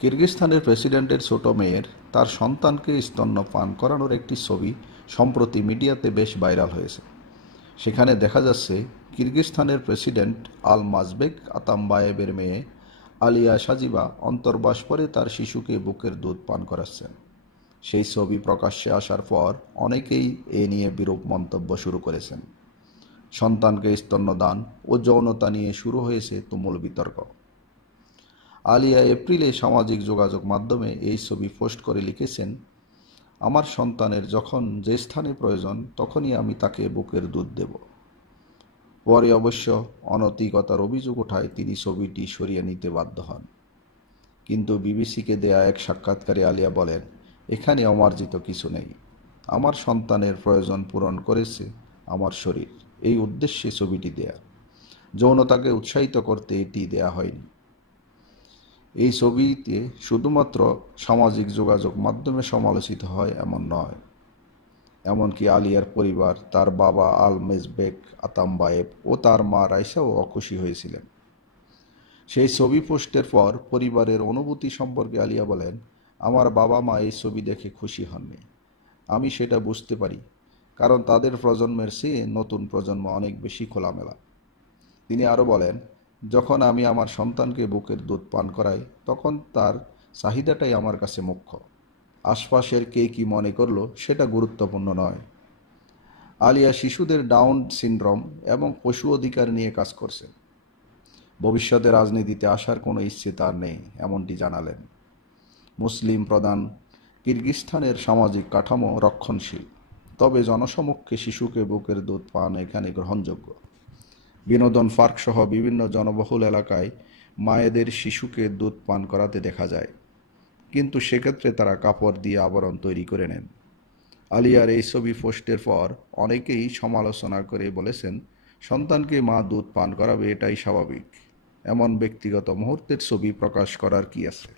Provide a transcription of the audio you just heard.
কিরগিজস্তানের প্রেসিডেন্টের ছোট মেয়ের তার সন্তানকে স্তন্যপান করানোর একটি ছবি সম্প্রতি মিডিয়াতে বেশ ভাইরাল হয়েছে। সেখানে দেখা যাচ্ছে কিরগিজস্তানের প্রেসিডেন্ট আলমাজবেক আতামবায়েভের মেয়ে আলিয়া সাজিবা অন্তর্বাস করে তার শিশুকে বুকের দুধ পান করাচ্ছেন। সেই ছবি প্রকাশ্যে আসার পর অনেকেই এ নিয়ে বিরূপ মন্তব্য শুরু করেছেন। সন্তানকে স্তন্যদান ও যৌনতা নিয়ে শুরু হয়েছে তুমুল বিতর্ক। আলিয়া এপ্রিলে সামাজিক যোগাযোগ মাধ্যমে এই ছবি পোস্ট করে লিখেছেন, আমার সন্তানের যখন যে স্থানে প্রয়োজন তখনই আমি তাকে বুকের দুধ দেব। পরে অবশ্য অনৈতিকতার অভিযোগ ওঠায় তিনি ছবিটি সরিয়ে নিতে বাধ্য হন। কিন্তু বিবিসিকে দেয়া এক সাক্ষাৎকারে আলিয়া বলেন, এখানে অমার্জিত কিছু নেই। আমার সন্তানের প্রয়োজন পূরণ করেছে আমার শরীর, এই উদ্দেশ্যে ছবিটি দেয়া। যৌনতাকে উৎসাহিত করতে এটি দেয়া হয়নি। এই ছবিতে শুধুমাত্র সামাজিক যোগাযোগ মাধ্যমে সমালোচিত হয় এমন নয়, এমনকি আলিয়ার পরিবার, তার বাবা আলমেজবেক আতামবায়েভ ও তার মা রাইসাও অখুশি হয়েছিলেন। সেই ছবি পোস্টের পর পরিবারের অনুভূতি সম্পর্কে আলিয়া বলেন, আমার বাবা মা এই ছবি দেখে খুশি হননি। আমি সেটা বুঝতে পারি, কারণ তাদের প্রজন্মের চেয়ে নতুন প্রজন্ম অনেক বেশি খোলামেলা। তিনি আরও বলেন, যখন আমি আমার সন্তানকে বুকের দুধ পান করাই তখন তার চাহিদাটাই আমার কাছে মুখ্য। আশপাশের কে কি মনে করলো সেটা গুরুত্বপূর্ণ নয়। আলিয়া শিশুদের ডাউন সিনড্রোম এবং পশু অধিকার নিয়ে কাজ করছেন। ভবিষ্যতে রাজনীতিতে আসার কোনো ইচ্ছে তার নেই, এমনটি জানালেন। মুসলিম প্রধান কিরগিজস্তানের সামাজিক কাঠামো রক্ষণশীল, তবে জনসমক্ষে শিশুকে বুকের দুধ পান এখানে গ্রহণযোগ্য। বিনোদন পার্ক সহ বিভিন্ন জনবহুল এলাকায় মায়েদের শিশুকে দুধ পান করাতে দেখা যায়, কিন্তু সেক্ষেত্রে তারা কাপড় দিয়ে আবরণ তৈরি করে নেন। আলিয়ার এই ছবি পোস্টের পর অনেকেই সমালোচনা করে বলেছেন, সন্তানকে মা দুধ পান করাবে এটাই স্বাভাবিক, এমন ব্যক্তিগত মুহূর্তের ছবি প্রকাশ করার কি আছে।